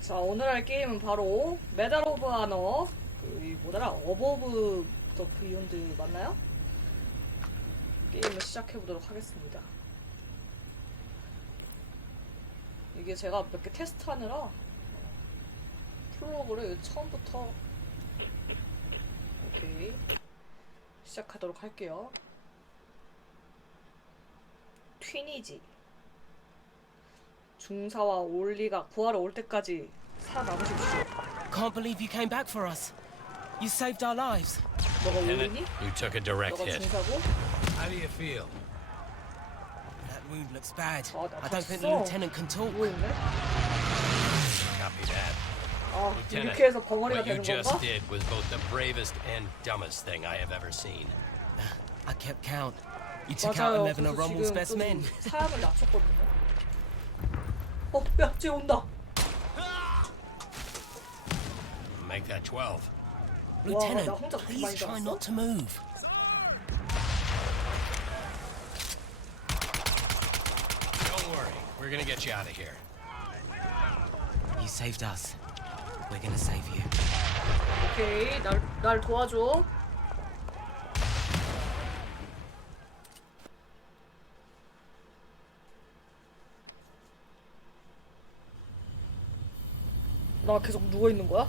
자, 오늘 할 게임은 바로 메달 오브 아너 뭐더라? 어버브 더 비욘드 맞나요? 게임을 시작해보도록 하겠습니다. 이게 제가 몇 개 테스트하느라 프로그램을 처음부터 오케이 시작하도록 할게요. 튀니지 중사와 올리가 구하러 올 때까지 살아남으십시오. Can't believe you came back for us. You saved our lives. 너가 올리니? You took a direct 너가 hit. 중사고? How do you feel? That wound looks bad. 나 I don't think the 다쳤어. lieutenant can talk. 누워있네? Copy that. 아, Lieutenant, 이렇게 해서 벙어리가 what you 되는 just 건가? did was both the bravest and dumbest thing I have ever seen. I kept count. You took out 맞아요. 11 of 그래서 Rommel's 지금 best men. 좀 사람을 낮췄거든요. 야, 쟤 온다. Make that 12. Lieutenant, 나 혼자 그렇게 많이 please try 잡았어? not to move. Don't worry, we're gonna get you out of here. You saved us. We're gonna save you. 오케이, 날 도와줘. 나 계속 누워 있는 거야?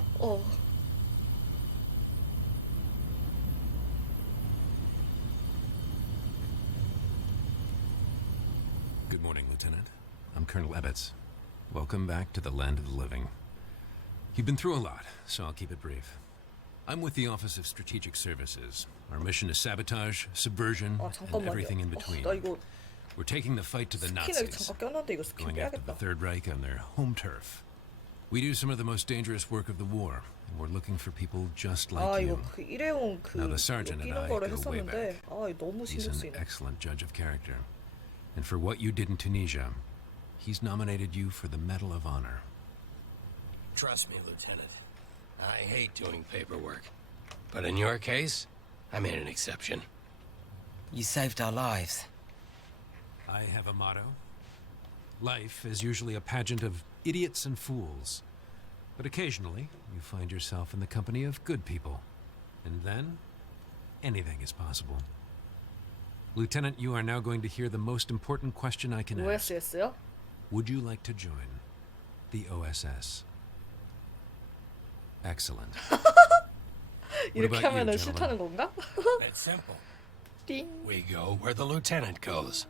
Good morning, Lieutenant. I'm Colonel Ebbets. Welcome back to the land of the living. You've been through a lot, so I'll keep it brief. I'm with the Office of Strategic Services. Our mission is sabotage, subversion, and 잠깐만요. everything in between. 나 이거 We're taking the fight to the 스킨을 Nazis, 잠깐 꼈는데 이거 스킨 going after the 빼야겠다. Third Reich on their home turf. We do some of the most dangerous work of the war, and we're looking for people just like 아, you. 이거 그 일회용 그 Now the sergeant and 끼는 I 거를 go way 했었는데 back. 아, 너무 He's 신경 an 쓰이네. excellent judge of character. And for what you did in Tunisia, he's nominated you for the Medal of Honor. Trust me, Lieutenant. I hate doing paperwork. But in your case, I made an exception. You saved our lives. I have a motto. Life is usually a pageant of idiots and fools. But occasionally, you find yourself in the company of good people. And then, anything is possible. Lieutenant, you are now going to hear the most important question I can ask. OSS요? Would you like to join the OSS? Excellent. 이렇게 about you, 하면은 gentlemen? 싫다는 건가? It's simple. 띵. We go where the lieutenant goes.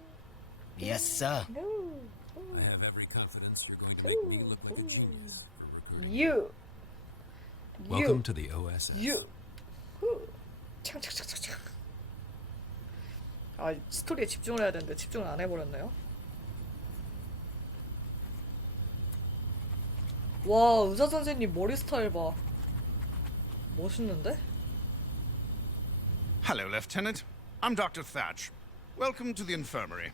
Yes, sir. I have every confidence you're going to make me look like a genius for recruiting. You. Welcome to the OSS. You. 창창창창창. 아, 스토리에 집중을 해야 되는데 집중을 안 해버렸네요. 와, 의사 선생님 머리 스타일 봐. 멋있는데? Hello, Lieutenant. I'm Dr. Thatch. Welcome to the infirmary.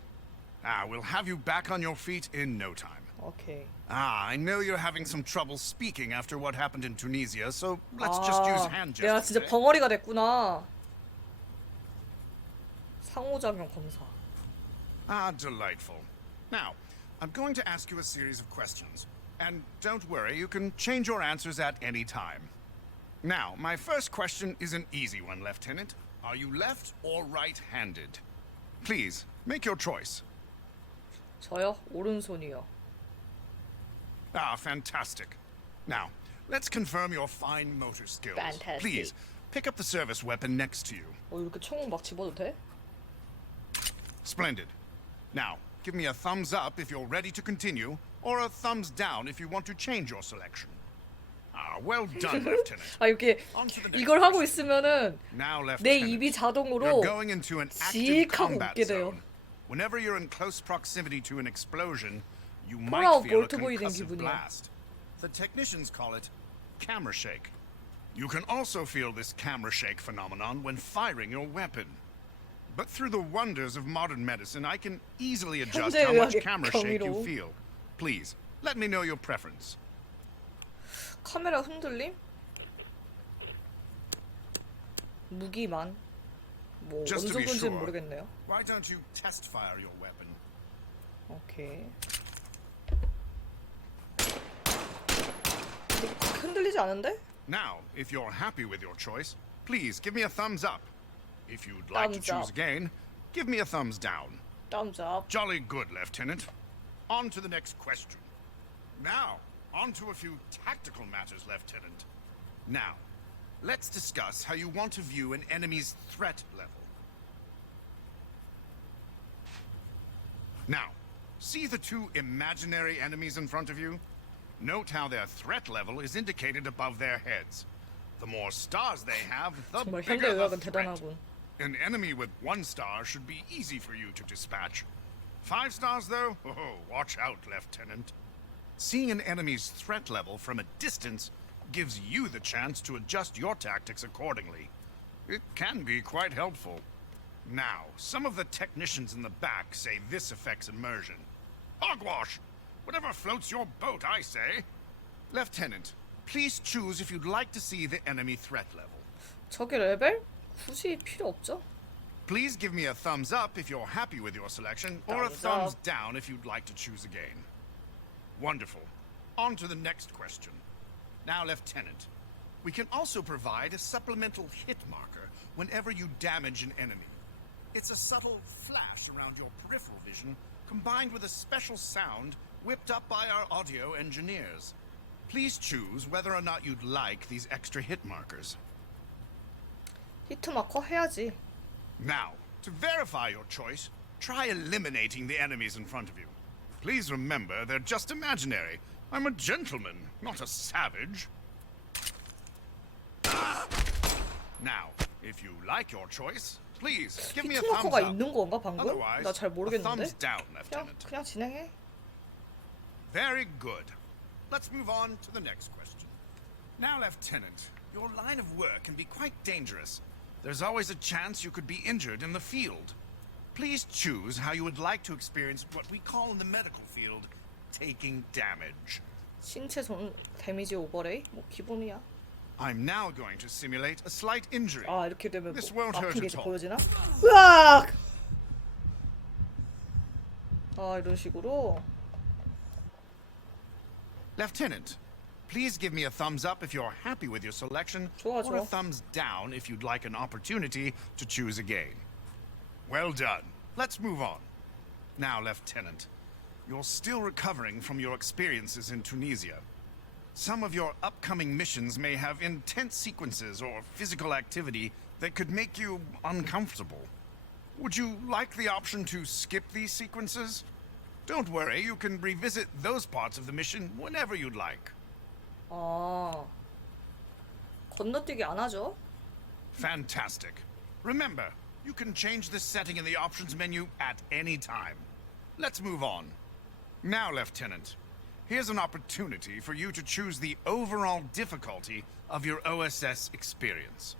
We'll have you back on your feet in no time. 오케이. I know you're having some trouble speaking after what happened in Tunisia, so let's just use hand 내가 gestures. 진짜 벙어리가 됐구나. 상호작용 검사. Delightful. Now, I'm going to ask you a series of questions. And don't worry, you can change your answers at any time. Now, my first question is an easy one, Lieutenant. Are you left or right-handed? Please, make your choice. 저요? 오른손이요. Fantastic. Now, let's confirm your fine motor skills. Fantastic. Please, pick up the service weapon next to you. 이렇게 총 막 집어도 돼? Splendid. Now, give me a thumbs up if you're ready to continue, or a thumbs down if you want to change your selection. Well done, Lieutenant. 아, 이렇게 이걸 하고 있으면은 Now, 내 Lieutenant, 입이 자동으로 you're going into an active 지익하고 combat 웃게 돼요. zone. Whenever you're in close proximity to an explosion, you 폴아웃 might feel a 볼트보이 된 concussive 기분이야. blast. The technicians call it camera shake. You can also feel this camera shake phenomenon when firing your weapon. But through the wonders of modern medicine, I can easily adjust how much 현대의학의 camera shake you 경이로움. feel. Please, let me know your preference. 카메라 흔들림? 무기만. 뭐 어느 Just to be 정도인지는 sure. 모르겠네요. Why don't you test fire your weapon? 오케이. 흔들리지 않은데? Now, if you're happy with your choice, please give me a thumbs up. If you'd like to Thumbs choose up. again, give me a thumbs down. Thumbs up. Jolly good, Lieutenant. On to the next question. Now, on to a few tactical matters, Lieutenant. Now, let's discuss how you want to view an enemy's threat level. Now, see the two imaginary enemies in front of you? Note how their threat level is indicated above their heads. The more stars they have, the 정말 현대 bigger the 의학은 threat. 대단하군. An enemy with 1 star should be easy for you to dispatch. 5 stars, though? Oh, watch out, Lieutenant. Seeing an enemy's threat level from a distance gives you the chance to adjust your tactics accordingly. It can be quite helpful. Now, some of the technicians in the back say this affects immersion. Hogwash! Whatever floats your boat, I say. Lieutenant, please choose if you'd like to see the enemy threat level. 저게 레벨? 굳이 필요 없죠? Please give me a thumbs up if you're happy with your selection, or a Thumbs thumbs up. down if you'd like to choose again. Wonderful. On to the next question. Now, Lieutenant, we can also provide a supplemental hit marker whenever you damage an enemy. It's a subtle flash around your peripheral vision, combined with a special sound whipped up by our audio engineers. Please choose whether or not you'd like these extra hit markers. 히트 마커 해야지. Now, to verify your choice, try eliminating the enemies in front of you. Please remember, they're just imaginary. I'm a gentleman, not a savage. Now, if you like your choice, please give me a 히트 thumbs 마커가 up. 있는 건가 방금? Otherwise, 나 잘 a 모르겠는데. thumbs down, 그냥 Lieutenant. 진행해. Very good. Let's move on to the next question. Now, Lieutenant, your line of work can be quite dangerous. There's always a chance you could be injured in the field. Please choose how you would like to experience what we call in the medical field taking damage. 신체 데미지 오버레이? 뭐 기본이야. I'm now going to simulate a slight injury. 아 이렇게 되면 This 뭐 won't hurt 아픈 게 at 이제 all. 보여지나? 으악! 아 이런 식으로. Lieutenant, please give me a thumbs up if you're happy with your selection, 좋아, or a 좋아. thumbs down if you'd like an opportunity to choose again. Well done. Let's move on. Now, Lieutenant, you're still recovering from your experiences in Tunisia. Some of your upcoming missions may have intense sequences or physical activity that could make you uncomfortable. Would you like the option to skip these sequences? Don't worry, you can revisit those parts of the mission whenever you'd like. 아 건너뛰기 안 하죠? Fantastic. Remember, you can change the setting in the options menu at any time. Let's move on. Now, Lieutenant, here's an opportunity for you to choose the overall difficulty of your OSS experience.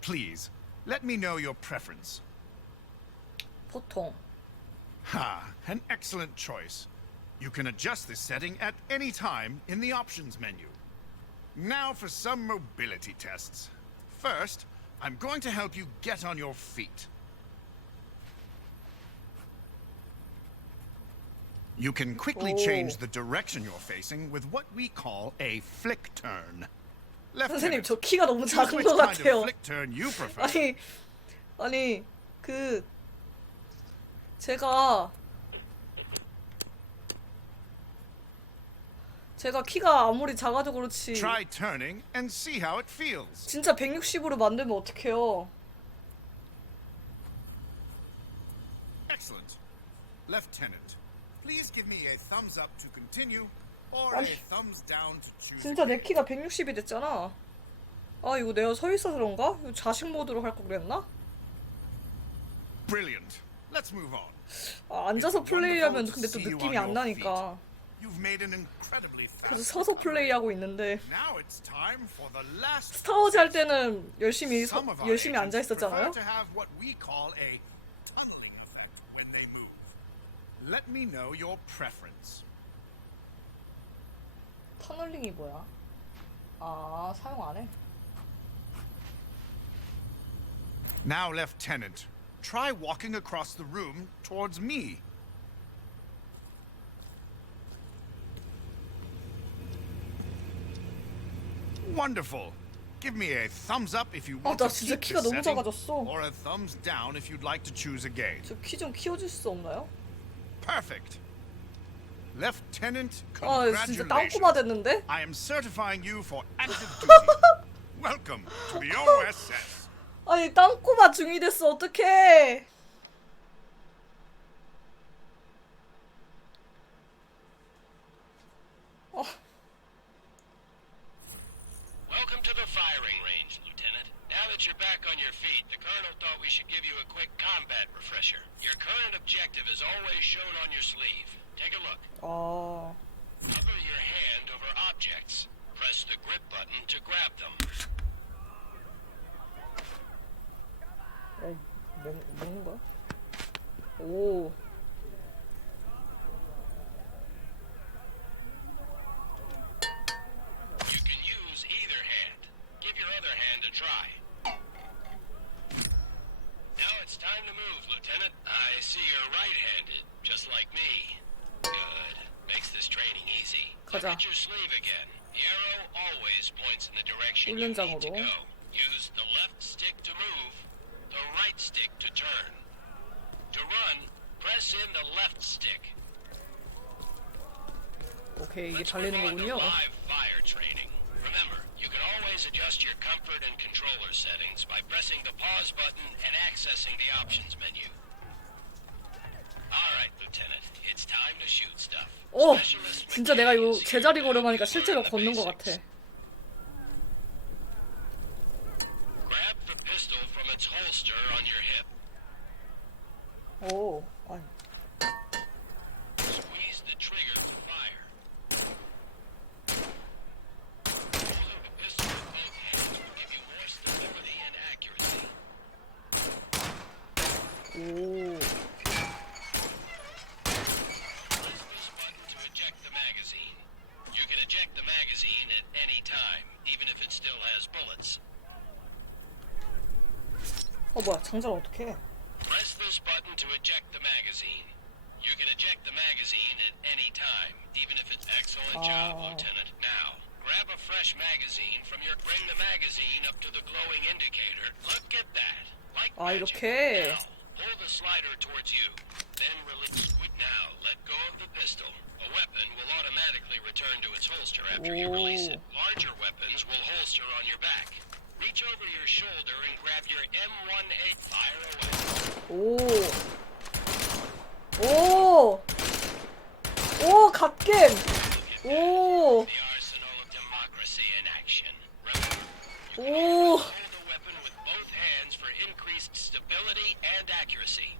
Please, let me know your preference. 보통. Ha, an excellent choice. You can adjust this setting at any time in the options menu. Now for some mobility tests. First, I'm going to help you get on your feet. You can quickly change the direction you're facing with what we call a flick turn. 선생님 Lieutenant, 저 키가 너무 choose 작은 which 것 kind 같아요. of flick turn you prefer. 아니 그 제가 키가 아무리 작아도 그렇지 Try turning and see how it feels. 진짜 160으로 만들면 어떡해요? Excellent. Lieutenant, please give me a thumbs up to continue or 아니, a thumbs down to choose. 진짜 내 키가 160이 됐잖아. 아 이거 내가 서 있어서 그런가? 이거 좌식 모드로 할 걸 그랬나? Brilliant. Let's move on. 아, 앉아서 플레이하면 근데 또 느낌이 안 나니까. You've made an incredibly 그래서 fast. 서서 플레이하고 있는데 Now it's time for the last. 스타워즈 할 때는 열심히 Some of our 열심히 앉아 agents prefer 있었잖아요. to have what we call a tunneling effect when they move. Let me know your preference. 터널링이 뭐야? 아 사용 안 해. Now, Lieutenant, try walking across the room towards me. Wonderful. Give me a thumbs up if you 아, want 나 to 진짜 keep 키가 this 너무 setting, 작아졌어. or a thumbs down if you'd like to choose a game. 저 키 좀 키워줄 수 없나요? Perfect. Lieutenant, 아, 진짜 congratulations. 땅꼬마 됐는데? I am certifying you for active duty. Welcome to the OSS. 아니, 땅꼬마 중이 됐어. 어떡해. Welcome to the firing range, Lieutenant. Now that you're back on your feet, the Colonel thought we should give you a quick combat refresher. Your current objective is always shown on your sleeve. Take a look. 아, Hover your hand over objects. Press the grip button to grab them. 먹는 거야? 오. You can use either hand. Give your other hand a try. Now it's time to move, Lieutenant. I see you're right-handed, just like me. Good. Makes this training easy. Look 가자. at your sleeve again. The arrow always points in the direction you need to 훈련장으로. go. Use the left stick to move, the right stick to turn. To run, press in the left stick. 오케이, 이게 Let's 달리는 move on to 거군요. live fire training. Remember, you can always adjust your comfort and controller settings by pressing the pause button and accessing the options menu. All right, Lieutenant, it's time to shoot stuff. 오! Specialist 진짜 내가 이거 mechanics 제자리 here 걸어가니까 to 실제로 learn the 걷는 것 basics. 같아. Grab the pistol from its holster on your hip. 오, 아니. Squeeze the trigger to fire. Holding the pistol with both hands will give you more stability and accuracy. 오. Press this button to eject the magazine. You can eject the magazine at any time, even if it still has bullets. 뭐야, 장전 어떡해. Press this button to eject the magazine. You can eject the magazine at any time, even if it's excellent job, Lieutenant. Now, grab a fresh magazine from your... Bring the magazine up to the glowing indicator. Look at that. Like 아, magic. 이렇게. Now, pull the slider towards you. Then release. Now, let go of the pistol. A weapon will automatically return to its holster after you release it. Larger weapons will holster on your back. Reach over your shoulder and grab your M1a1 fire away. 오. 오. 오, 갓겜. 오. The arsenal of democracy in action. Remember, 오. hold the weapon with both hands for increased stability and accuracy.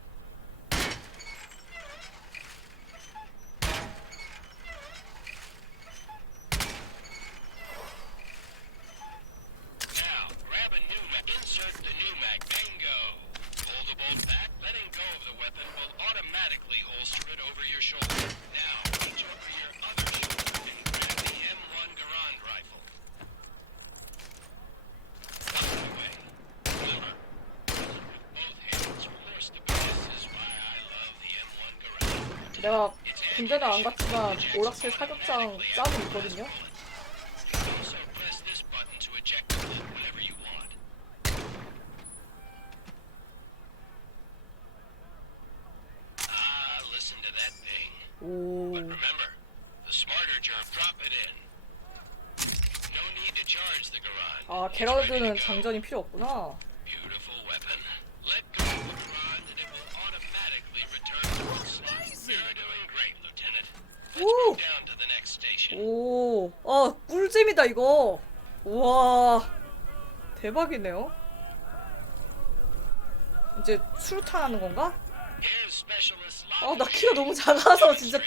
Now, grab a new mag. Insert the new mag. Bingo. Pull the bolt back. Letting go of the weapon will automatically holster it over your shoulder. Now, reach over your other shoulder and grab the M1 Garand rifle. Out of the way. Remember, hold it with both hands for more stability. This is why I love the M1 Garand. 내가 군대는 안 갔지만 오락실 사격장 짬이 있거든요. Also press this button to eject the bolt whenever you want. Ah, listen to that thing. 오. But remember, the smarter germ, drop it in. No need to charge the Garand. 아, It's ready to 게러드는 go. 장전이 필요 없구나. Beautiful weapon. Let go of the Garand and it will automatically return to its slot. You're doing great, Lieutenant. Let's Woo! move down to the next station. 오. 아, 꿀잼이다 이거. 우와. 대박이네요. 이제 수류탄 하는 건가? Here's specialist 아, 나 키가 너무 작아서 진짜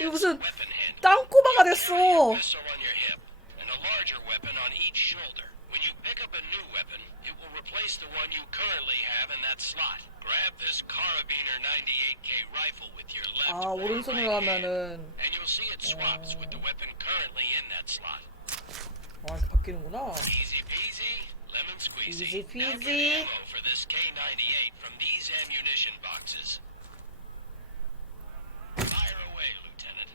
이거 무슨 weapon handling. 땅꼬마가 됐어. Pistol on your hip and a larger weapon on each shoulder. When you pick up a new weapon, it will replace the one you currently have in that slot. Grab this carabiner 98K rifle with your left 아, or 오른손으로 right hand, 하면은 and you'll see it swaps with the weapon currently in that slot. 아, 이렇게 바뀌는구나. Easy peasy, lemon squeezy. Easy Now get peasy. ammo for this K98 from these ammunition boxes. Fire away, Lieutenant.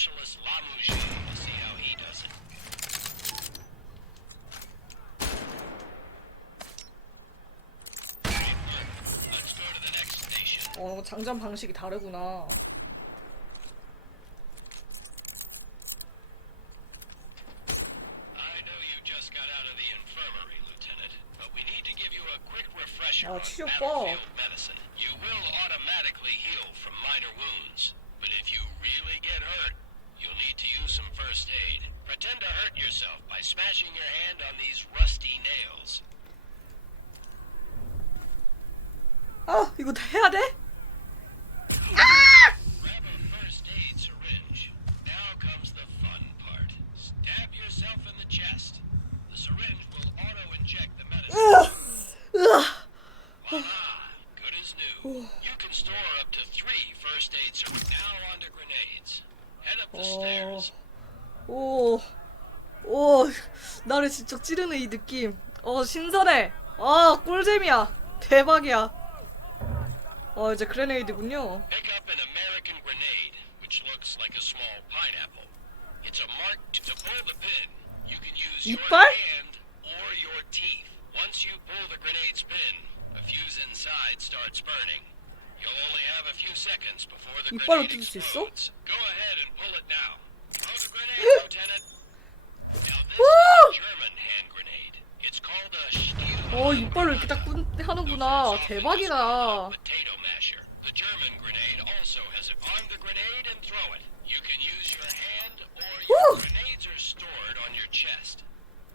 specialist Lamujin to see how he does it. Let's go to the next station. 장전 방식이 다르구나. I know you just got out of the infirmary, Lieutenant, but we need to give you a quick refresher on 치료법. battlefield medicine. You will automatically heal from minor wounds, but if you really get hurt, you'll need to use some first aid. Pretend to hurt yourself by smashing your hand on these rusty nails. 아, 이거 다 해야 돼? Grab a first aid syringe. Now comes the fun part. Stab yourself in the chest. The syringe will auto-inject the medicine. Voila! Good as new. You can store up to 3 first aid syringes. Now on to grenades. Head up the stairs. 오, 나를 직접 찌르는 이 느낌. 신선해. 꿀잼이야. 대박이야. 이제 그레네이드군요. Pick up an American grenade, which looks like a small pineapple. It's a mark to pull the pin. You can use your 이빨? hand or your teeth. Once you pull the grenade's pin, a fuse inside starts burning. You'll only have a few seconds before the 이빨로 grenade 뜯을 수 있어? explodes. Go ahead and pull it now. Throw the grenade, Lieutenant. Now this is a German hand grenade. It's called a Stiel. 이빨로 이렇게 딱 하는구나. 대박이다. Potato masher. The German grenade also has it. Arm the grenade and throw it. You can use your hand or your grenades are stored on your chest.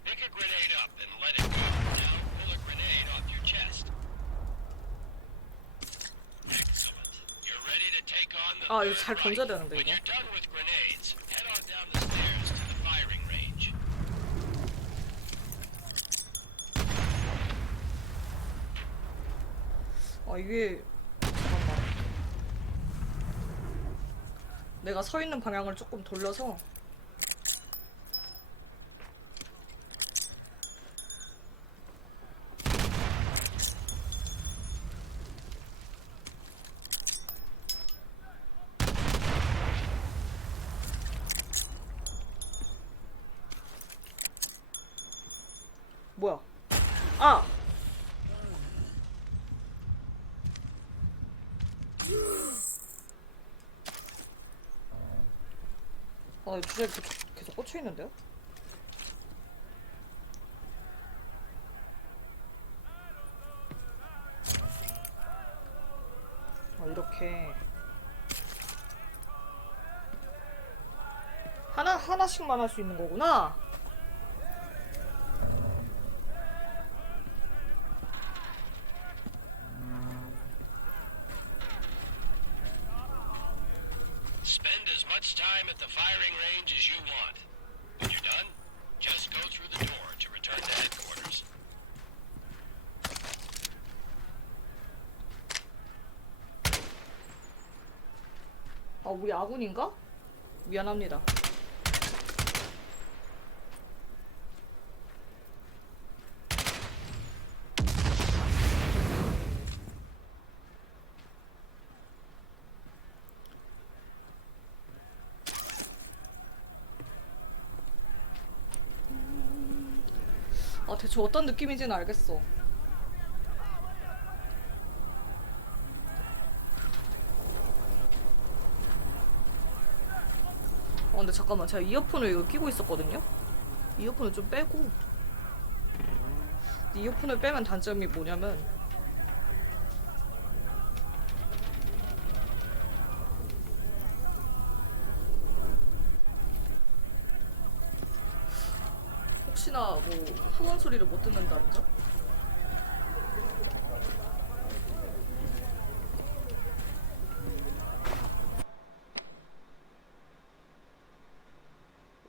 Pick a grenade up and let it go. Now pull a grenade off your chest. Excellent. You're ready to take on the 이거 third 잘 던져야 right. 되는데, When 이거. you're done with grenades, head on down the stairs to the firing range. 이게 잠깐만. 내가 서 있는 방향을 조금 돌려서. 뭐야? 주사위 계속 꽂혀 있는데요? 이렇게 하나씩만 할 수 있는 거구나. Spend as much time at the firing range as you want. When you're done, just go through the door to return to headquarters. 우리 아군인가? 미안합니다. 대충 어떤 느낌인지는 알겠어. 근데 잠깐만, 제가 이어폰을 이거 끼고 있었거든요? 이어폰을 좀 빼고. 이어폰을 빼면 단점이 뭐냐면 혹시나 후원 소리를 못 듣는다는 점?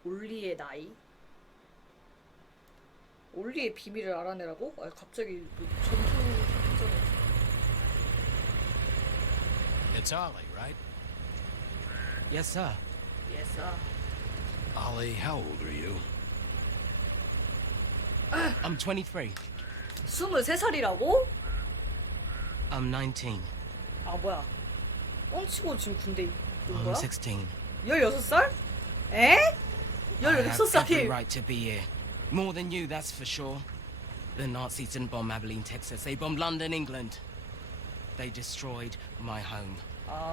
올리의 나이? 올리의 비밀을 알아내라고? 갑자기 전투 전에. It's Ollie, right? Yes, sir. Yes, sir. Ollie, how old are you? I'm 23. 23살이라고? I'm 19. 뭐야. 뻥치고 지금 군대 온 I'm 거야? 16. 16살? 에? I have every 16살이 right to be here. More than you, that's for sure. The Nazis didn't bomb Abilene, Texas. They bombed London, England. They destroyed my home.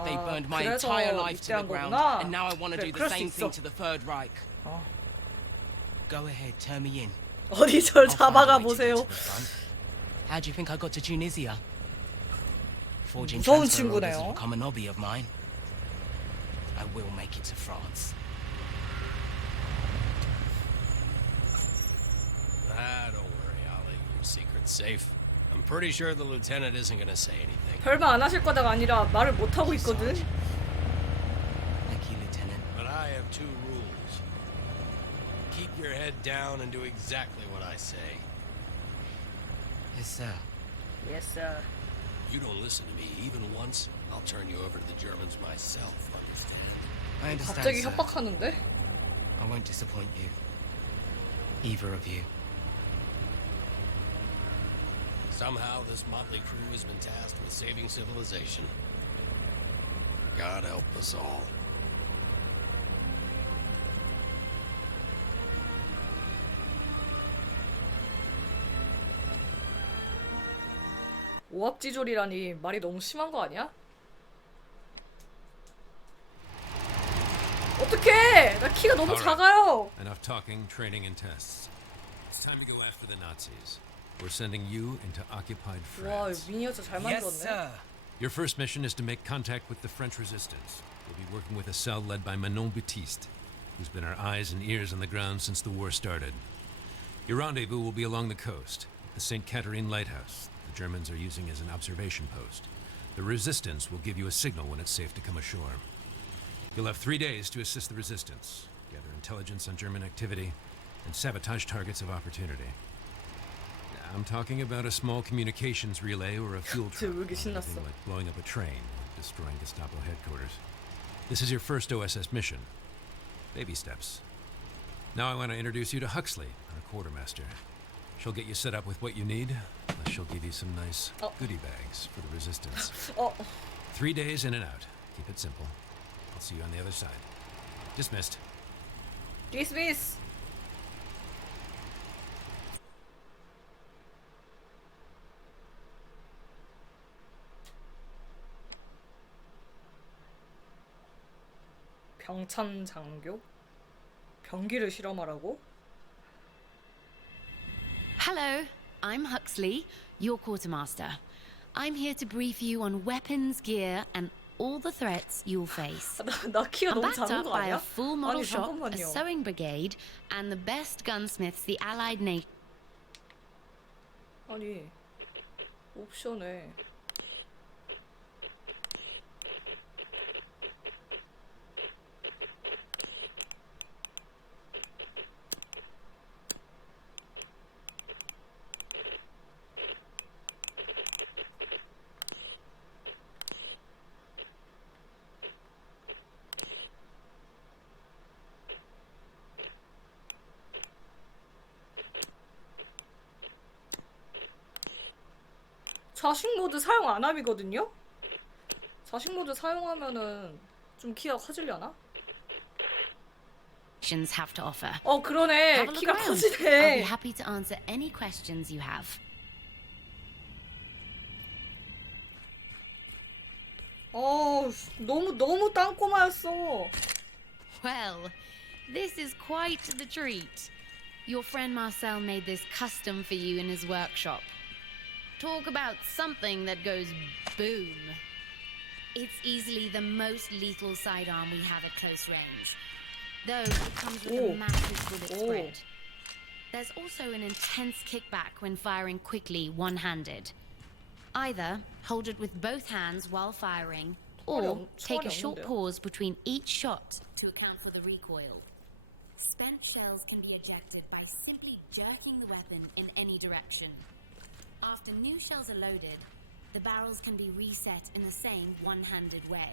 They burned my 그래서 entire life to the 입대한 ground. 거구나. And now I want to 그래, do 그럴 the 수 same 있어. thing to the Third Reich. 어. Go ahead, turn me in. 어디 절 I'll find a 잡아가 way to get 보세요. to the front. How do you think I got to Tunisia? Forging 무서운 transfer orders 친구네요. has become a hobby of mine. I will make it to France. Don't worry, Ollie. Your secret's safe. I'm pretty sure the lieutenant isn't gonna say anything. 별말 안 하실 거다가 아니라 말을 못 하고 있거든. Thank you, Lieutenant. But I have two rules. Keep your head down and do exactly what I say. Yes, sir. Yes, sir. You don't listen to me even once, I'll turn you over to the Germans myself, understand? I understand, 갑자기 sir. 협박하는데? I won't disappoint you. Either of you. Somehow this motley crew has been tasked with saving civilization. God help us all. 오합지졸이라니 말이 너무 심한 거 아니야? 어떡해! 나 키가 너무 Alright. 작아요! Enough talking, training, and tests. It's time to go after the Nazis. We're sending you into occupied 와, France. 미니어처 잘 Yes, 만들었네. sir. Your first mission is to make contact with the French resistance. You'll be working with a cell led by Manon Baptiste, who's been our eyes and ears on the ground since the war started. Your rendezvous will be along the coast, at the St. Catherine Lighthouse. The Germans are using as an observation post. The resistance will give you a signal when it's safe to come ashore. You'll have 3 days to assist the resistance, gather intelligence on German activity, and sabotage targets of opportunity. Now, I'm talking about a small communications relay or a fuel truck, 왜 이렇게 or anything 신났어? like blowing up a train or destroying Gestapo headquarters. This is your first OSS mission. Baby steps. Now I want to introduce you to Huxley, our quartermaster. She'll get you set up with what you need, plus she'll give you some nice goodie bags for the resistance. 어, 3 days in and out. Keep it simple. I'll see you on the other side. Dismissed. 디스미스! 병찬 장교? 병기를 실험하라고? Hello, I'm Huxley, your quartermaster. I'm here to brief you on weapons, gear, and all the threats you'll face. 나 키가 I'm 너무 backed 작은 up 거 by 아니야? a full model 아니 shop, a 잠깐만요. sewing brigade, and the best gunsmiths the Allied nation. 아니 옵션에 자식 모드 사용 안 함이거든요? 자식 모드 사용하면은 좀 키가 커지려나? have to offer. 어 그러네 Have a look 키가 around. I'll be 커지네. happy to answer any questions you have. 너무 땅꼬마였어. Well, this is quite the treat. Your friend Marcel made this custom for you in his workshop. Talk about something that goes boom. It's easily the most lethal sidearm we have at close range. Though it comes with a massive bullet spread. There's also an intense kickback when firing quickly one-handed. Either hold it with both hands while firing, or take a short pause between each shot to account for the recoil. Spent shells can be ejected by simply jerking the weapon in any direction. After new shells are loaded, the barrels can be reset in the same one-handed way.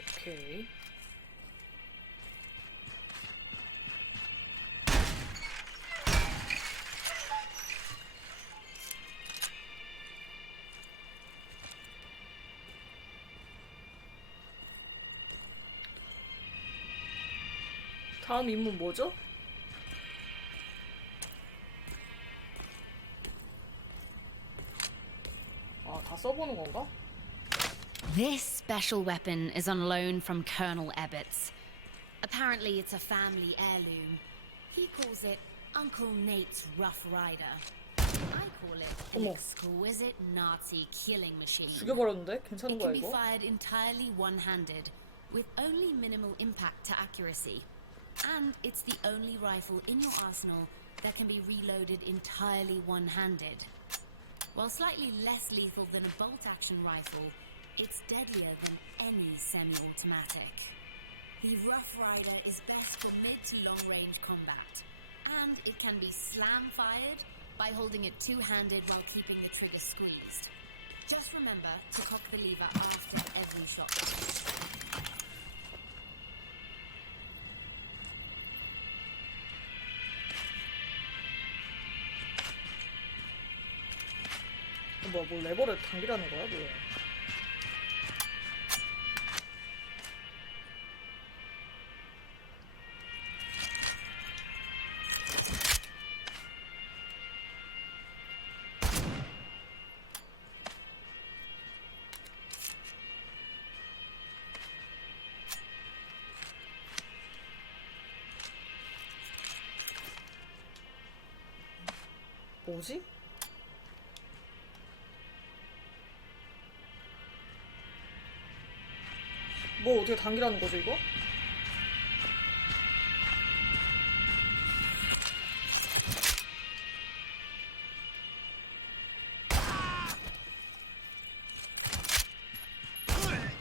오케이. 다음 임무 뭐죠? 아, 다 써보는 건가? This special weapon is on loan from Colonel Ebbets. Apparently it's a family heirloom. He calls it Uncle Nate's Rough Rider. I call it an 어머. exquisite Nazi killing machine. 죽여버렸는데? 괜찮은 It 거야 can be 이거? fired entirely one-handed, with only minimal impact to accuracy. And it's the only rifle in your arsenal that can be reloaded entirely one-handed. While slightly less lethal than a bolt-action rifle, it's deadlier than any semi-automatic. The Rough Rider is best for mid to long-range combat, and it can be slam-fired by holding it two-handed while keeping the trigger squeezed. Just remember to cock the lever after every shot. 뭐 레버를 당기라는 거야? 뭐야? 뭐지? 뭐 어떻게 당기라는 거죠 이거?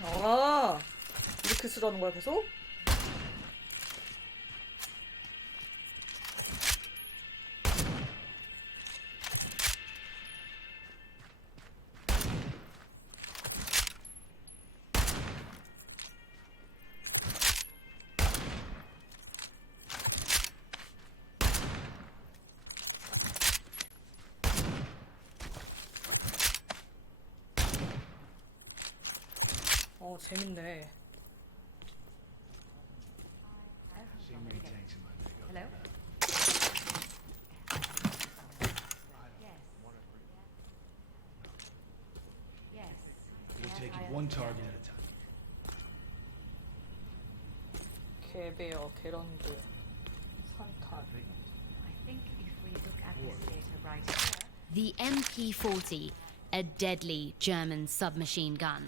아, 이렇게 쓰라는 거야 계속? 재밌네. Hello? Yes. We're taking one target at a time. 개베어, 게런드, 산탄. I think if we look at this data right here. The MP40, a deadly German submachine gun.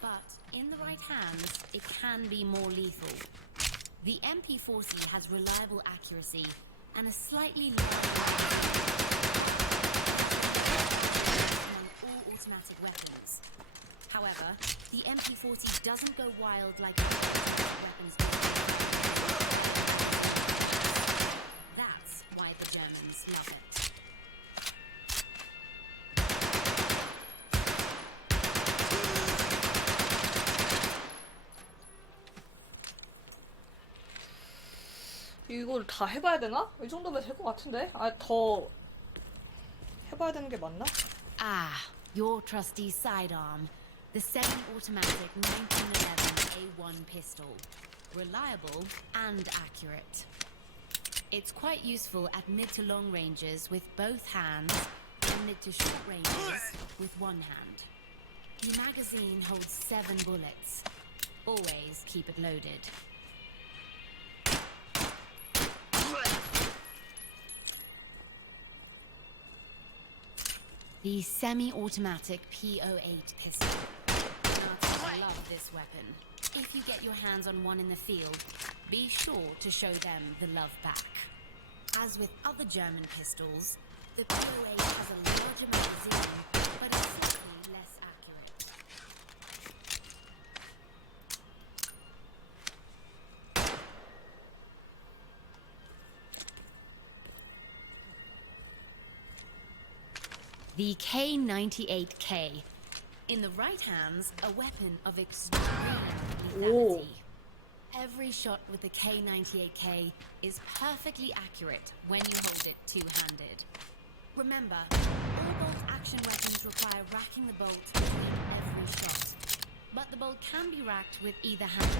But in the right hands, it can be more lethal. The MP40 has reliable accuracy and a slightly lower among all automatic weapons. However, the MP40 doesn't go wild like weapons do. That's why the Germans love it. 이걸 다 해봐야 되나? 이 정도면 될 것 같은데? 아, 더 해봐야 되는 게 맞나? Ah, your trusty sidearm. The semi-automatic 1911 A1 pistol. Reliable and accurate. It's quite useful at mid to long ranges with both hands and mid to short ranges with one hand. The magazine holds 7 bullets. Always keep it loaded. The semi-automatic P08 pistol. I love this weapon. If you get your hands on one in the field, be sure to show them the love back. As with other German pistols, the P08 has a larger magazine, but is slightly less accurate. The K98K. In the right hands, a weapon of extreme lethality. Every shot with the K98K is perfectly accurate when you hold it two-handed. Remember, all bolt-action weapons require racking the bolt between every shot. but the bolt can be racked with either hand.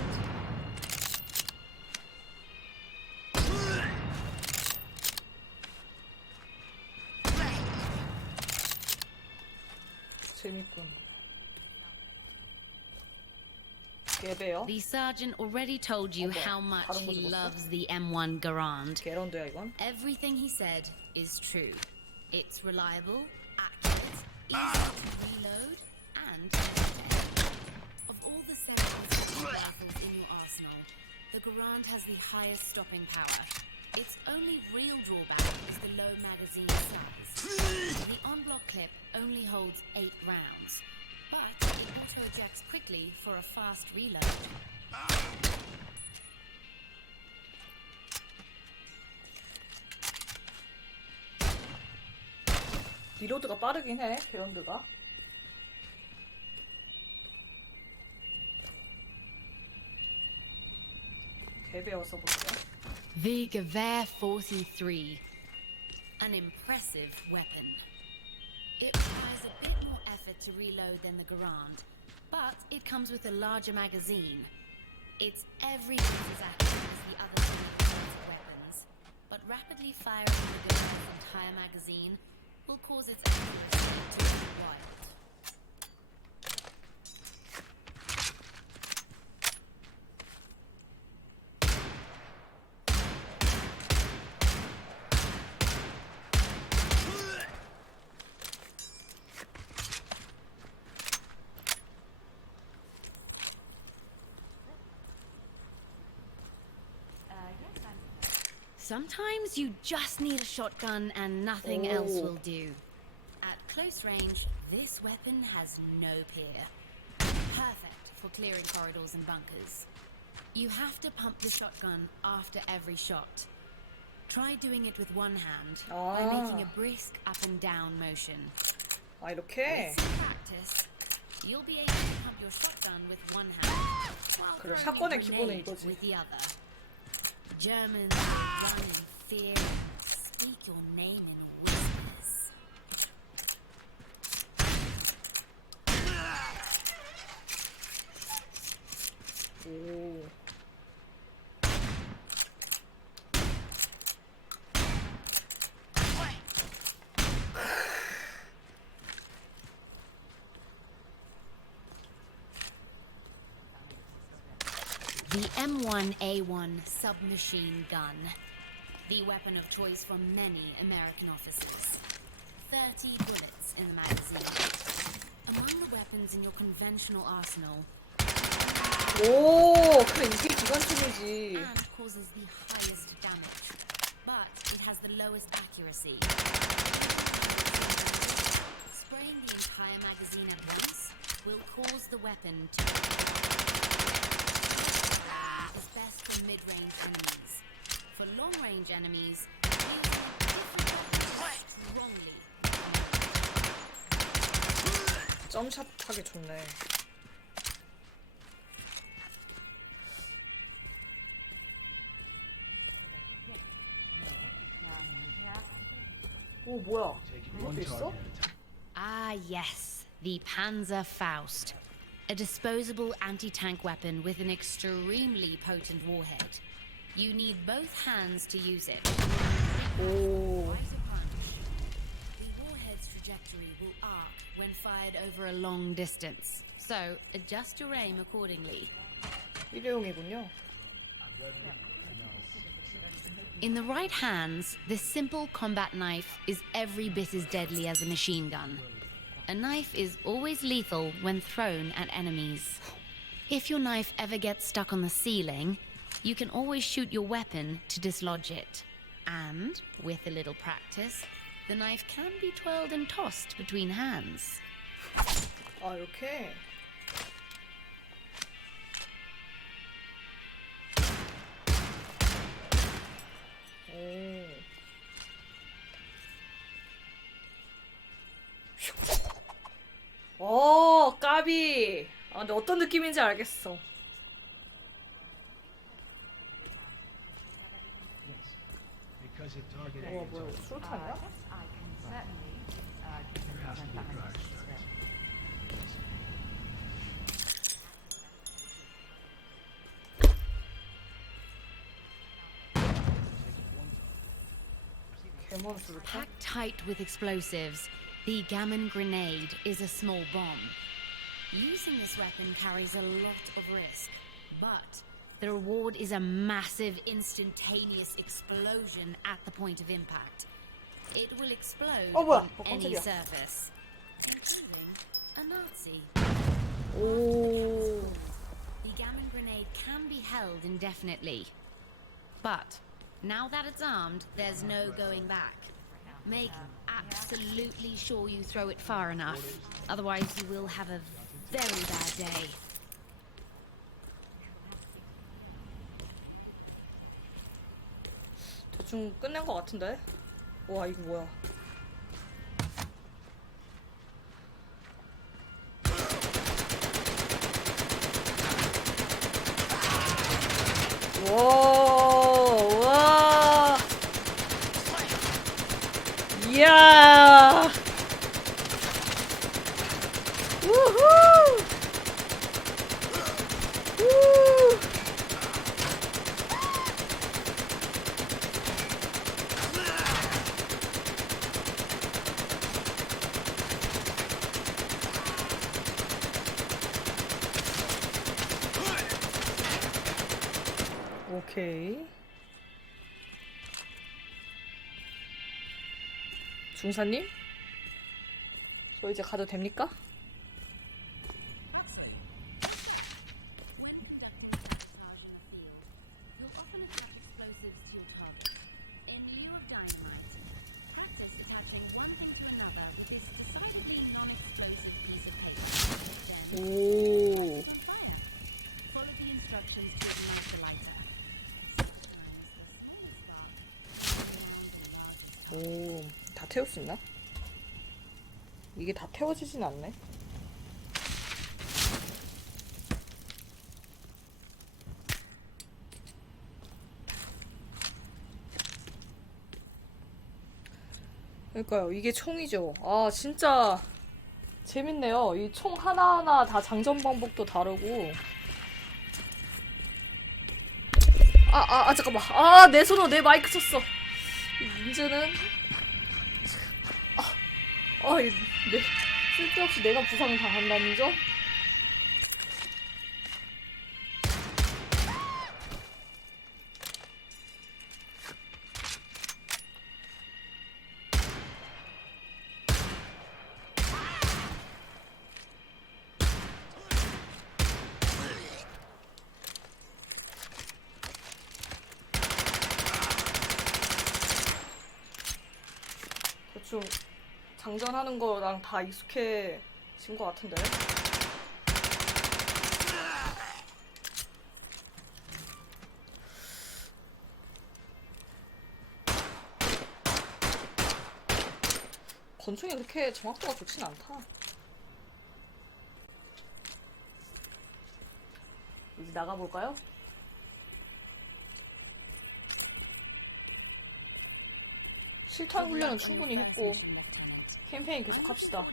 재밌군. 개배요? The sergeant already told you how much 다른 거 he 죽었어? loves the M1 Garand. 게런드야 이건? Everything he said is true. It's reliable, accurate, easy to reload, and of all the semi-automatic rifles in your arsenal, the Garand has the highest stopping power. Its only real drawback is the low magazine size. The on-block clip only holds 8 rounds, but it auto-ejects quickly for a fast reload. 리로드가 빠르긴 해, 게런드가. 개배어 써볼게요. The Gewehr 43. An impressive weapon. It requires a bit more effort to reload than the Garand, but it comes with a larger magazine. It's every bit as accurate as the other semi-automatic weapons, but rapidly firing the Garand's entire magazine will cause its accuracy to be wild. Sometimes you just need a shotgun and nothing else will do. At close range, this weapon has no peer. Perfect for clearing corridors and bunkers. You have to pump the shotgun after every shot. Try doing it with one hand by making a brisk up and down motion. 아, 이렇게? With some practice, you'll be able to pump your shotgun with one hand while 그래, throwing 샷건의 a 기본은 grenade 이거지. with the other. Germans will run in fear and speak your name in whispers. 오. The M1a1 Submachine Gun. The weapon of choice for many American officers. 30 bullets in the magazine. Among the weapons in your conventional arsenal, 오, 그래, 이게 기관총이지. and causes the highest damage, but it has the lowest accuracy. Spraying the entire magazine at once will cause the weapon to is best for mid-range enemies. For long-range enemies, strongly. 점샷 하기 좋네. 오, 뭐야? 이것도 있어? Ah, yes, the Panzerfaust. A disposable anti-tank weapon with an extremely potent warhead. You need both hands to use it. 오. Quite a punch. The warhead's trajectory will arc when fired over a long distance, so adjust your aim accordingly. 일회용이군요. In the right hands, this simple combat knife is every bit as deadly as a machine gun. A knife is always lethal when thrown at enemies. If your knife ever gets stuck on the ceiling, you can always shoot your weapon to dislodge it. And, with a little practice, the knife can be twirled and tossed between hands. 아, 이렇게. 오. 까비. 아, 근데 어떤 느낌인지 알겠어. Because it targeted 우와, 뭐야, 수류탄이야? Yes, I can certainly give There has to be a driver start. 이번 수류탄? Packed tight with explosives, the gammon grenade is a small bomb. Using this weapon carries a lot of risk, but the reward is a massive instantaneous explosion at the point of impact. It will explode 뭐야? on any 깜짝이야. surface, including a Nazi. 오. The gammon grenade can be held indefinitely. But now that it's armed, there's no going back. Make absolutely sure you throw it far enough. Otherwise, you will have a very bad day. 대충 끝낸 것 같은데? 와, 이거 뭐야? 와. 이야. 우후. 우. 오케이. 중사님? 저 이제 가도 됩니까? When conducting sabotage in the field, you'll often attach explosives to your target. In lieu of dynamite, practice attaching one thing to another with this decidedly non-explosive piece of paper. Then 오. fire. Follow the instructions to ignite the lighter. 오. 다 태울 수 있나? 이게 다 태워지진 않네. 그러니까요. 이게 총이죠. 아, 진짜 재밌네요. 이 총 하나하나 다 장전 방법도 다르고. 잠깐만. 아, 내 손으로 내 마이크 쳤어. 문제는 쓸데없이 내가 부상을 당한다는 점? 대충 장전하는 거랑 다 익숙해진 것 같은데. 권총이 그렇게 정확도가 좋진 않다. 이제 나가볼까요? 실탄 훈련은 충분히 했고 캠페인 계속 합시다.